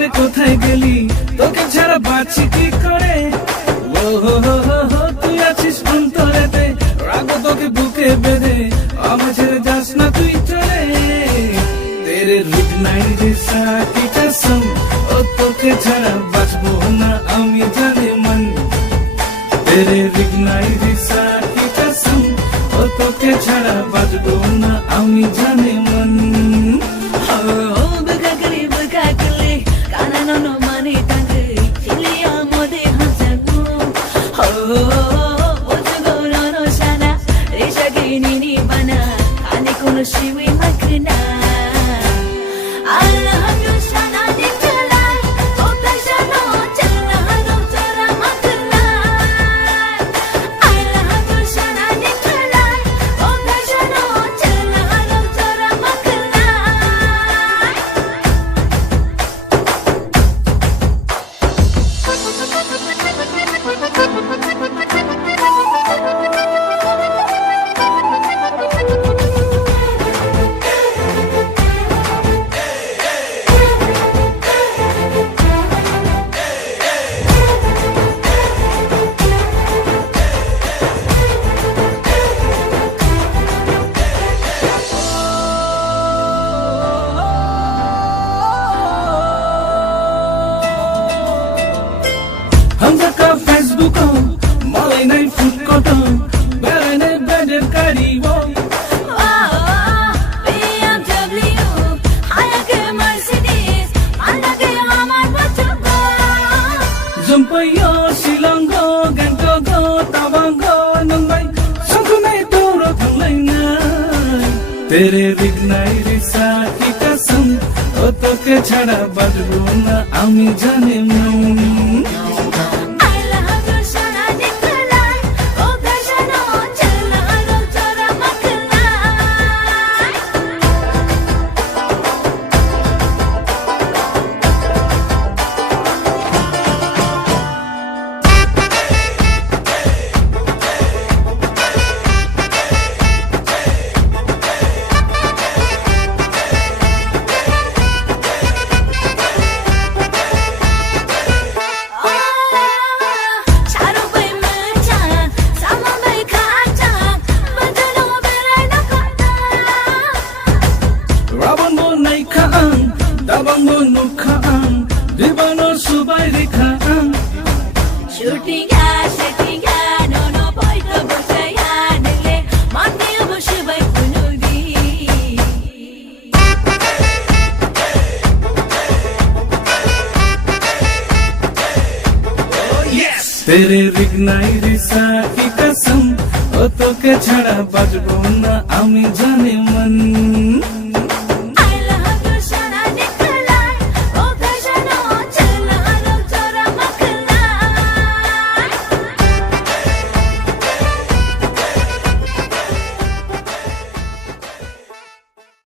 ছেড়ে কোথায় গেলি, তোকে ছাড়া বাঁচি কি করে। ও হো হো হো হো, তুই আছিস অন্তরেতে, রাখবো তোকে বুকে বেঁধে, আমায় ছেড়ে যাস না তুই চলে। তেরে রুক নাই রে সাকি কসম, ও তোকে ছাড়া বাঁচবো না আমি জানে মন। তেরে রুক নাই রে সাকি কসম, ও তোকে ছাড়া বাঁচবো না আমি জানে মন। Shiwi makna Allah yo sana dikhalai o tajano chalna haro jara makna Allah yo sana dikhalai o tajano chalna haro jara makna हमका फेसबुक मलाई नै फुटकोट बेला नै बेडेर गाडी वो BMW hayake Mercedes andake amar bachko जम्पैयो Shillong Gangtok Tawang नंगाई सकुनै तोरो थंगलाइन तेरे बिगनाई रे साकी कसम ओ तोके छाडा बाँच्बो ना आमी जाने मन Dabangmo nukhaan, dibano subay rikhaan. Shootinga, shootinga, no no boy to busaya nile, mati abo subay punudi. Oh yes, तेरे बिगनाई रे साकी कसम, ओ तोके छाड़ा बाँच्बो ना आमी जाने मन।